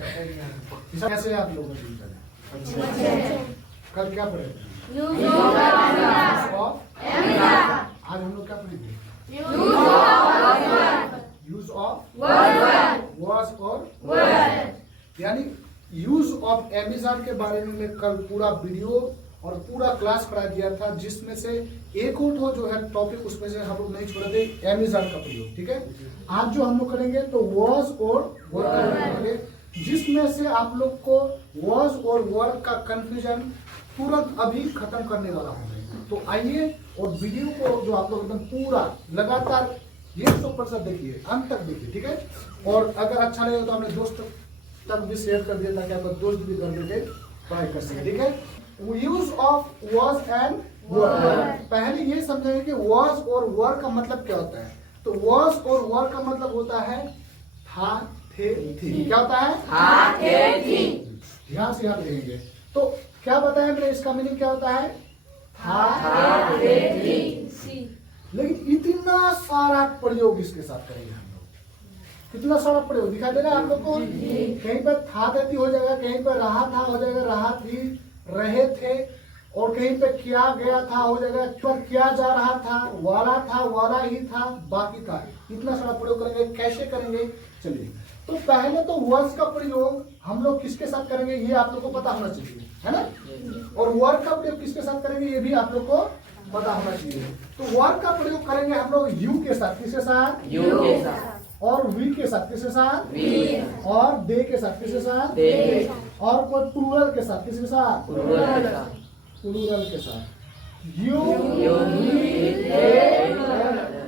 कैसे आप लोगों को कल क्या पढ़े? आज हम लोग क्या पढ़ेंगे? यूज ऑफ वर्ड्स और यानी यूज ऑफ एमिजार के बारे में कल पूरा वीडियो और पूरा क्लास पढ़ा दिया था, जिसमें से एक और जो है टॉपिक उसमें से हम लोग नहीं छोड़ दे, एमिजार का प्रयोग। ठीक है, आज जो हम लोग करेंगे तो वॉज और वर्ड करेंगे, जिसमें से आप लोग को वॉज और वर्ड का कंफ्यूजन तुरंत अभी खत्म करने वाला हूँ। तो आइए और वीडियो को जो आप लोग एकदम पूरा लगातार 100% देखिए, अंत तक देखिए। ठीक है, और अगर अच्छा लगे तो अपने दोस्त तक भी शेयर कर दिया ताकि आपका दोस्त भी घर बैठे पढ़ाई कर सके। ठीक है, use of was and word. पहले ये समझेंगे कि वॉज और वर्ड का मतलब क्या होता है। तो वॉज और वर्ड का मतलब होता है था, थे, थी। क्या होता है? था, थे, थी। ध्यान से याद रखेंगे। तो क्या बताया मैंने, इसका मीनिंग क्या होता है? था, थे, थी। लेकिन इतना सारा प्रयोग इसके साथ करेंगे हम लोग। कितना सारा प्रयोग दिखाई दे रहा है आप लोग को? कहीं पर था, थे, थी हो जाएगा, कहीं पर रहा था हो जाएगा, रहा थी, रहे थे, और कहीं पे किया गया था हो जाएगा, किया जा रहा था, वाला ही था, बाकी था। इतना सारा प्रयोग करेंगे। कैसे करेंगे, चलिए। तो पहले तो वर्ड्स का प्रयोग हम लोग किसके साथ करेंगे ये आप लोग को पता होना चाहिए, है ना। और वर्ड का प्रयोग किसके साथ करेंगे ये भी आप लोग को पता होना चाहिए। तो वर्ड का प्रयोग करेंगे हम लोग यू के साथ। किसके साथ? यू के साथ। और वी के साथ। किसके साथ? वी। और दे के साथ। किसके साथ? दे। और कोई प्लूरल के साथ। किसके साथ? प्लूरल के साथ। You, we, they,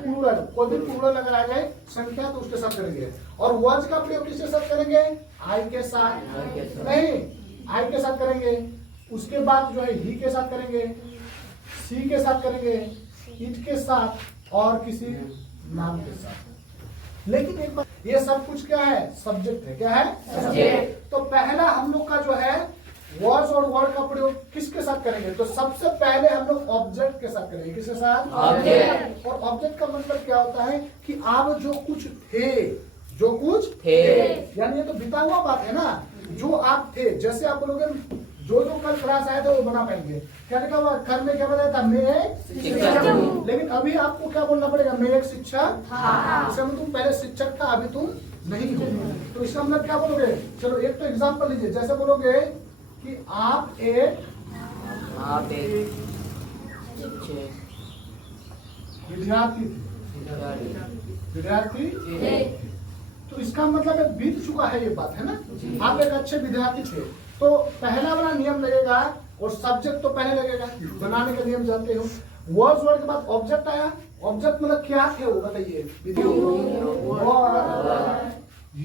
plural. कोई भी प्लूरल अगर आ जाए संख्या तो उसके साथ करेंगे। और वर्ड्स का प्रयोग किसके साथ करेंगे? आई के साथ। नहीं, आई के साथ करेंगे। उसके बाद जो है ही के साथ करेंगे, सी के साथ करेंगे, इट के साथ, और किसी नाम के साथ। लेकिन एक बात, ये सब कुछ क्या है? सब्जेक्ट है। क्या है? सब्जेक्ट। तो पहला हम लोग का जो है वर्ड्स और वर्ड का प्रयोग किसके साथ करेंगे? तो सबसे पहले हम लोग ऑब्जेक्ट के साथ करेंगे। किसके साथ? ऑब्जेक्ट। और ऑब्जेक्ट का मतलब क्या होता है कि आप जो कुछ थे, यानी ये तो बिता हुआ बात है ना, जो आप थे। जैसे आप बोलोगे जो कल क्लास आए थे वो बना पाएंगे। क्या लिखा हुआ कल में? क्या बताया था? मैं एक शिक्षक हूँ। लेकिन अभी आपको क्या बोलना पड़ेगा? मैं एक शिक्षक था। इसका मतलब तुम पहले शिक्षक था, अभी तुम नहीं हो। तो इसका मतलब क्या बोलोगे? चलो एक तो एग्जाम्पल लीजिए। जैसे बोलोगे कि आप एक विद्यार्थी थे। तो इसका मतलब बीत चुका है ये बात, है ना। आप एक अच्छे विद्यार्थी थे। तो पहला वाला नियम लगेगा, और सब्जेक्ट तो पहले लगेगा, बनाने का नियम जानते हो। वर्ड्स वर्ड के बाद ऑब्जेक्ट आया। ऑब्जेक्ट मतलब क्या थे वो बताइए।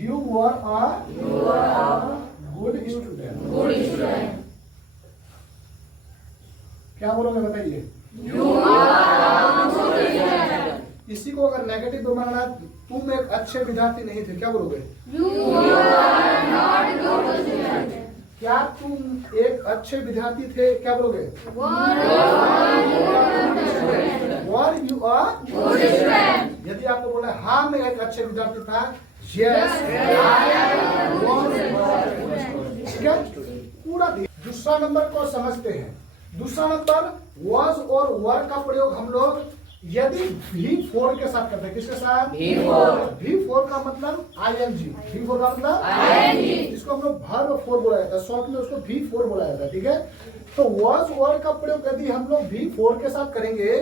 You were a good student. क्या बोलोगे बताइए? इसी को अगर नेगेटिव बनाना, तुम एक अच्छे विद्यार्थी नहीं थे, क्या बोलोगे? क्या तुम एक अच्छे विद्यार्थी थे, क्या बोलोगे? Were you a good student. यदि आपको बोला हाँ मैं एक अच्छे विद्यार्थी था, यस ठीक है। पूरा दूसरा नंबर को समझते हैं। दूसरा नंबर वॉज और वर का प्रयोग हम लोग यदि V4 के साथ करते हैं। किसके साथ? V4 का मतलब ING। V4 का मतलब ING। इसको हम लोग वर्ब 4 बोला जाता है, शॉर्ट में उसको V4 बोला जाता है। ठीक है, तो वॉज वर्ड का प्रयोग यदि हम लोग V4 के साथ करेंगे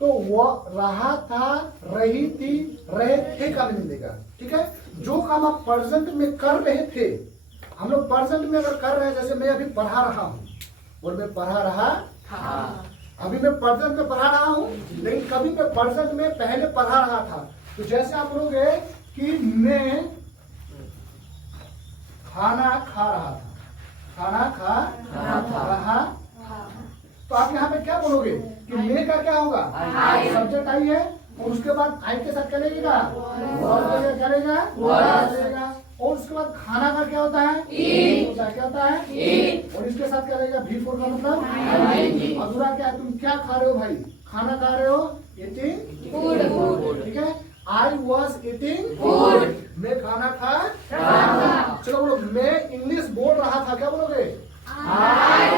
तो वो रहा था, रही थी, रहे थे का मीनिंग देगा। ठीक है, जो काम आप प्रेजेंट में कर रहे थे, हम लोग प्रेजेंट में अगर कर रहे हैं, जैसे मैं अभी पढ़ा रहा हूँ और मैं पढ़ा रहा था, अभी मैं प्रेजेंट में पढ़ा रहा हूँ, लेकिन कभी मैं प्रेजेंट में पहले पढ़ा रहा था। तो जैसे आप बोलोगे कि मैं खाना खा रहा था, खाना खा रहा, तो आप यहाँ पे क्या बोलोगे कि मैं का क्या होगा? सब्जेक्ट आई है, और उसके बाद आई के साथ क्या लगेगा? क्या लगेगा? और उसके बाद खाना का क्या होता है? क्या होता है? और इसके साथ क्या रहेगा? V4 का मतलब अधूरा क्या है? तुम क्या खा रहे हो भाई? खाना खा रहे हो, ठीक है। I was eating food. मैं खाना खा रहा था। चलो बोलो, मैं इंग्लिश बोल रहा था। क्या बोलोगे? I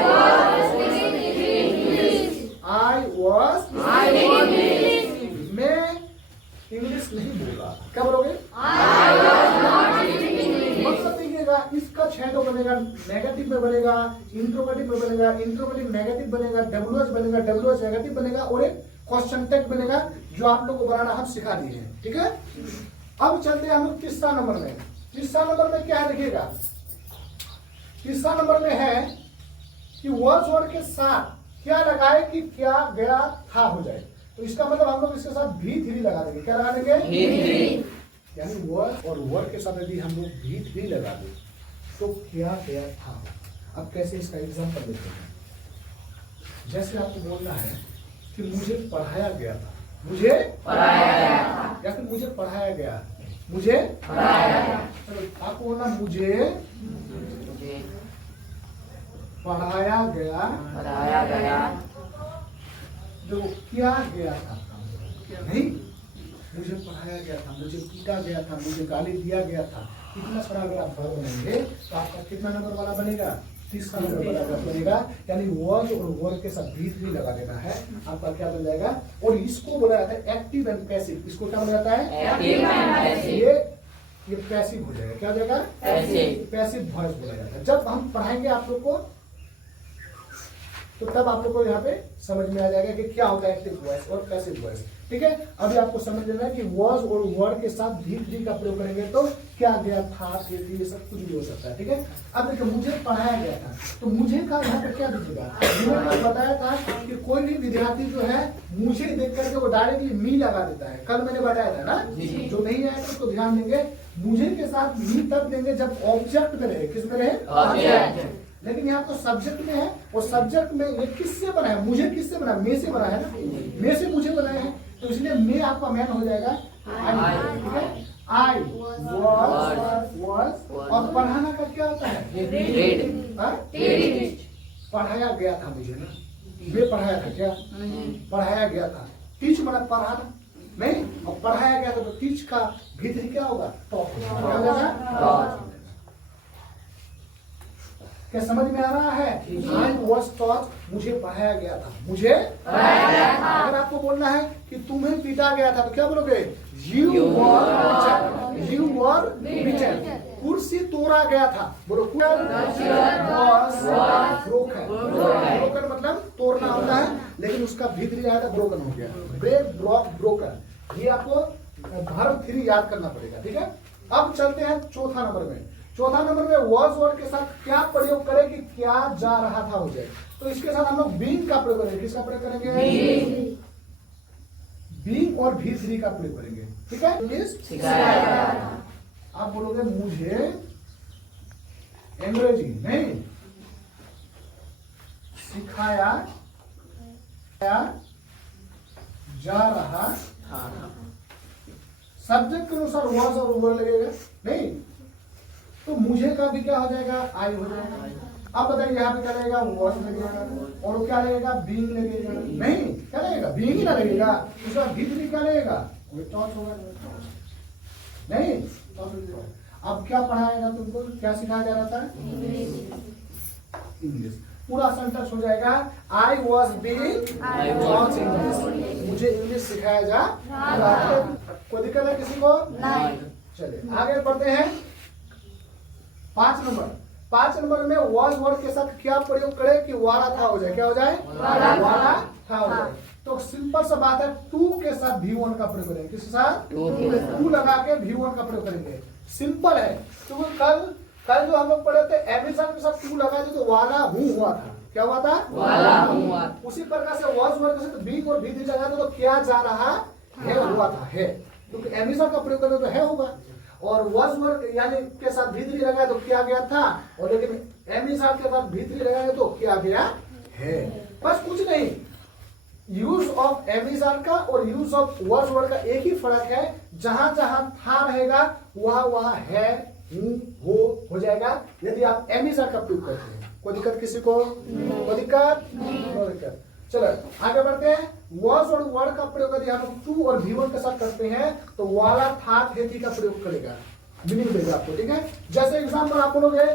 was speaking English. I was Speaking English. मैं इंग्लिश नहीं बोल रहा था। क्या बोलोगे? I was not speaking English. मतलब देखिएगा, इसका छेदो बनेगा नेगेटिव में बनेगा, इंट्रोगेटिव में बनेगा, इंट्रोगेटिव नेगेटिव बनेगा, डब्ल्यूएच बनेगा, डब्ल्यूएच नेगेटिव बनेगा और एक क्वेश्चन टैग बनेगा जो आप लोग को बनाना हम सिखा दिए हैं। ठीक है, अब चलते हैं हम लोग तीसरा नंबर में। तीसरा नंबर में क्या है देखिएगा, तीसरा नंबर में है कि वर्ड के साथ क्या लगाए कि क्या गया था हो जाए। तो इसका मतलब हम लोग इसके साथ V3 लगा देंगे। क्या लगा देंगे? V3। यानी वर्ड और वर्ड के साथ यदि हम लोग V3 लगा दें तो क्या गया था। अब कैसे इसका एग्जांपल लेते हैं। जैसे आपको बोलना है कि मुझे पढ़ाया गया था, मुझे पढ़ाया गया था। या फिर मुझे पढ़ाया गया, मुझे पढ़ाया गया। चलो आपको बोलना मुझे पढ़ाया गया। पढ़ाया गया। तो क्या गया था? नहीं, मुझे पढ़ाया गया था, मुझे पीटा गया था, मुझे गाली दिया गया था। इतना सारा अगर आप वर्ड बनाएंगे तो आपका कितना नंबर वाला बनेगा? तीसरा नंबर वाला बनेगा। यानी वर्ड और वर्ड के साथ V3 लगा देना है, आपका क्या बन जाएगा। और इसको बोला जाता है एक्टिव एंड पैसिव। इसको क्या बोला जाता है? Active and passive। ये पैसिव हो जाएगा। क्या हो जाएगा? Passive। पैसिव वॉइस बोला जाता है। जब हम पढ़ाएंगे आप लोग को तो तब आप लोग को यहाँ पे समझ में आ जाएगा कि क्या होता है एक्टिव वॉइस और पैसिव वॉइस। ठीक है, अभी आपको समझ लेना है कि वॉज और वर्ड के साथ V3 का प्रयोग करेंगे तो क्या गया था, ये सब कुछ भी हो सकता है। ठीक है, अब देखिए मुझे पढ़ाया गया था, तो मुझे का यहाँ पे क्या दिखेगा? मैंने बताया था कि कोई भी विद्यार्थी जो है मुझे देख करके वो डायरेक्टली मी लगा देता है। कल मैंने बताया था ना, जो नहीं आया उसको ध्यान देंगे। मुझे के साथ मी तब देंगे जब ऑब्जेक्ट में रहे। किस में रहे? Object। लेकिन यहाँ तो सब्जेक्ट में है और सब्जेक्ट में ये किससे बना है? मुझे किससे बना? मे से बना है ना, मे से मुझे बनाया है, तो इसलिए मे आपका मैन हो जाएगा आई। ठीक है, आई वॉज। और पढ़ाना का क्या होता है? Read। हाँ? पढ़ाया गया था मुझे ना, मैं पढ़ाया था क्या? पढ़ाया गया था। टीच माना पढ़ाना नहीं, और पढ़ाया गया था तो टीच का भीतर क्या होगा? टॉप। क्या हो जाएगा? क्या समझ में आ रहा है? आई वॉज टॉट, मुझे पढ़ाया गया था, मुझे पढ़ाया गया था। अगर आपको बोलना है कि तुम्हें पीटा गया था तो क्या बोलोगे? You were beaten. कुर्सी तोड़ा गया था, बोलो ब्रोकन मतलब तोड़ना होता है, लेकिन उसका भीतरी आया था ब्रोकन हो गया। Break, broke, broken. ये आपको वर्ब 3 याद करना पड़ेगा। ठीक है, अब चलते हैं चौथा नंबर में। चौथा नंबर में वॉज वर्ड के साथ क्या प्रयोग करें कि क्या जा रहा था हो जाए। तो इसके साथ हम लोग बीइंग का प्रयोग करेंगे। किसका प्रयोग करेंगे? बीइंग और V3 का प्रयोग करेंगे। ठीक है, सिखाया। आप बोलोगे मुझे अंग्रेजी नहीं सिखाया जा रहा। सब्जेक्ट के अनुसार वॉज और वर्ड लगेगा नहीं, तो मुझे का भी क्या हो जाएगा? आई हो जाएगा। अब बताइए यहाँ पे क्या लगेगा? वॉज लगेगा। और क्या लगेगा? बीइंग लगेगा। नहीं, क्या लगेगा? बीइंग ही ना लगेगा, उसका V3 क्या लगेगा? टॉस होगा नहीं, टॉस होगा। अब क्या पढ़ाएगा तुमको? क्या सिखाया जा रहा था? इंग्लिश। पूरा सेंटेंस हो जाएगा I was being taught English. मुझे इंग्लिश सिखाया जा रहा था। कोई दिक्कत है किसी को? नहीं। चलिए आगे बढ़ते हैं। 5 नंबर में वॉज वर्ड के साथ क्या प्रयोग करें कि वाला था हो जाए। क्या हो जाए? वाला था हो जाए। तो सिंपल सा बात है, टू के साथ V1 का प्रयोग करेंगे। किसके साथ? टू लगा के V1 का प्रयोग करेंगे। सिंपल है। तो कल जो हम लोग पढ़े थे एमिशन के साथ टू लगा दी तो वाला हूँ हुआ था। क्या हुआ था? वाला हुआ। उसी प्रकार से वॉज वर्ड के साथ बीइंग और V3 लगा दो तो क्या जा रहा है हुआ था है, क्योंकि एमिशन का प्रयोग करें तो है होगा। और वॉज वर्ड यानी के साथ V3 लगाए तो क्या गया था, और लेकिन एमिशन के साथ V3 लगाए तो क्या गया है। बस कुछ नहीं, यूज ऑफ एमिशन का और यूज ऑफ वॉज वर्ड का एक ही फर्क है, जहां जहां था रहेगा वहां वहां है हूं हो जाएगा यदि आप एमिशन का प्रयोग करते हैं। कोई दिक्कत किसी को? कोई दिक्कत? नो दिक्कत। चलो आगे बढ़ते हैं। वॉज और वर्ड का प्रयोग यदि हम टू और V1 के साथ करते हैं तो वाला था थे थी का प्रयोग करेगा, मीनिंग देगा आपको, ठीक है। जैसे एग्जाम्पल आप बोलोगे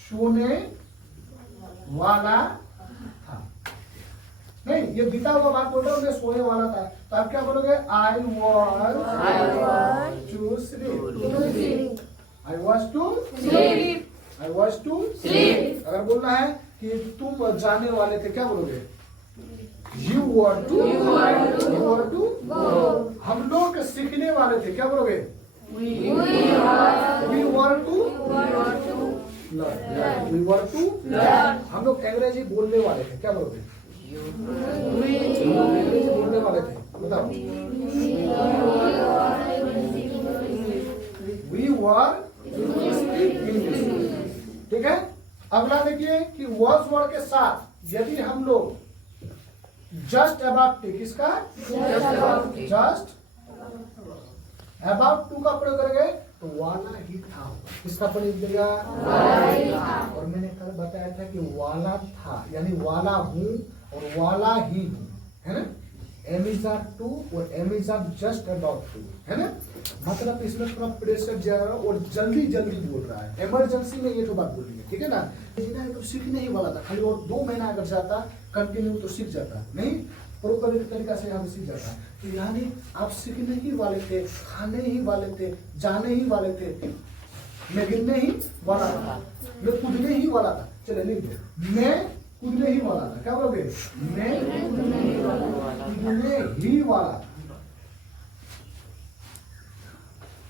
सोने वाला था, नहीं ये बीता हुआ बात बोल रहा हूँ, मैं सोने वाला था, तो आप क्या बोलोगे I was to sleep, I was to sleep, I was to sleep. अगर बोलना है कि तुम जाने वाले थे, क्या बोलोगे यू वर टू गो। हम लोग सीखने वाले थे, क्या बोलोगे वी वर टू लर्न। हम लोग अंग्रेजी बोलने वाले थे, क्या बोलोगे अंग्रेजी बोलने वाले थे, बताओ वी वर स्पीक इंग्लिश, ठीक है। अगला देखिए कि वॉज वर्ड के साथ यदि हम लोग जस्ट अबाउट टी, किसका जस्ट अबाउट टू का प्रयोग करेंगे तो वाला ही था, किसका प्रयोग देगा और मैंने कल बताया था कि वाला था यानी वाला हूँ और वाला ही हूँ, है ना। एम इज आर टू और am is are just about to, है ना। मतलब इसमें थोड़ा प्रेशर ज्यादा और जल्दी जल्दी बोल रहा है, इमरजेंसी में ये तो बात बोल रही है, ठीक है ना। तो सीखने ही वाला था, खाली और 2 महीना अगर जाता कंटिन्यू तो सीख जाता, नहीं प्रोपर तरीका से यहाँ सीख जाता। तो यानी आप सीखने ही वाले थे, खाने ही वाले थे, जाने ही वाले थे, मैं गिरने ही वाला था, मैं कूदने ही वाला था। चले लिख दो, मैं कूदने ही वाला था, क्या बोलोगे मैं कूदने ही वाला था,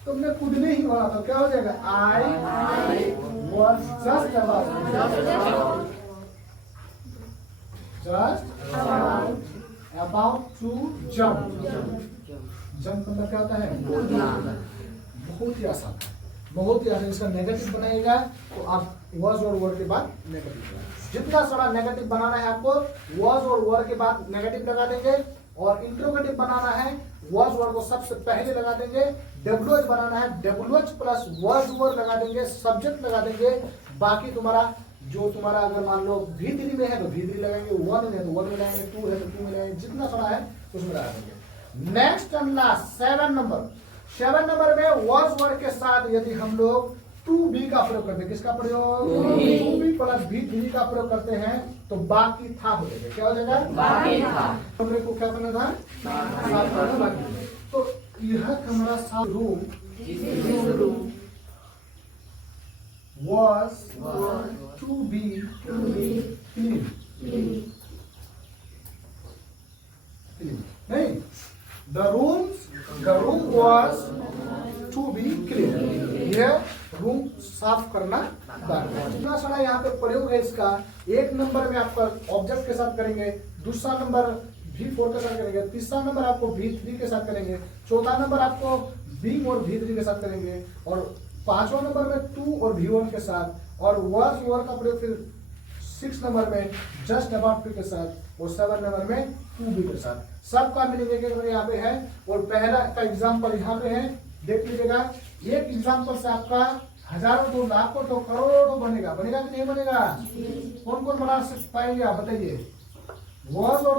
तो मैं कूदने ही वाला था, क्या हो जाएगा I was just about to jump. Jump मतलब क्या होता है बहुत ही आसान, बहुत ही आसान। इसका नेगेटिव बनाएगा तो आप वॉज और वर्ड के बाद नेगेटिव, जितना सारा नेगेटिव बनाना है आपको वॉज और वर्ड के बाद नेगेटिव लगा देंगे, और इंट्रोगेटिव बनाना है वॉज वर्ड को सबसे पहले लगा देंगे, डब्ल्यूएच बनाना है डब्ल्यूएच प्लस वॉज वर्ड लगा देंगे, सब्जेक्ट लगा देंगे। बाकी तुम्हारा जो तुम्हारा अगर मान लो V3 में है तो V3 लगाएंगे, 1 में है तो 1 में लगाएंगे, 2 है तो 2 में लगाएंगे, जितना सारा है उसमें लगा देंगे। नेक्स्ट एंड लास्ट 7 नंबर में वॉज वर्ड के साथ यदि हम लोग टू बी का प्रयोग करते हैं, किसका प्रयोग टू बी प्लस V3 का प्रयोग करते हैं तो बाकी था हो जाएगा, क्या हो जाएगा बाकी था। कमरे को क्या करना था साफ करना बाकी। तो यह कमरा साफ room was to be clean, नहीं the room was to be clean, यह रूम साफ करना इतना सारा यहाँ पे प्रयोग है इसका। 1 नंबर में आपका ऑब्जेक्ट के साथ करेंगे, दूसरा नंबर V4 के साथ करेंगे, तीसरा नंबर आपको V3 के साथ करेंगे, चौथा नंबर आपको बीइंग और V3 के साथ करेंगे, और 5वां नंबर में टू और V1 के साथ, और वॉज वर्ड का प्रयोग फिर 6 नंबर में जस्ट अबाउट टू के साथ, और 7 नंबर में टू बी के साथ। सबका मीनिंग एक यहाँ पे है, और पहला का एग्जाम्पल यहाँ पे है, देख लीजिएगा। एक एग्जाम्पल से आपका हजारों तो लाखों तो करोड़ों बनेगा कि नहीं बनेगा? कौन कौन बना पाएंगे आप बताइए? वॉज और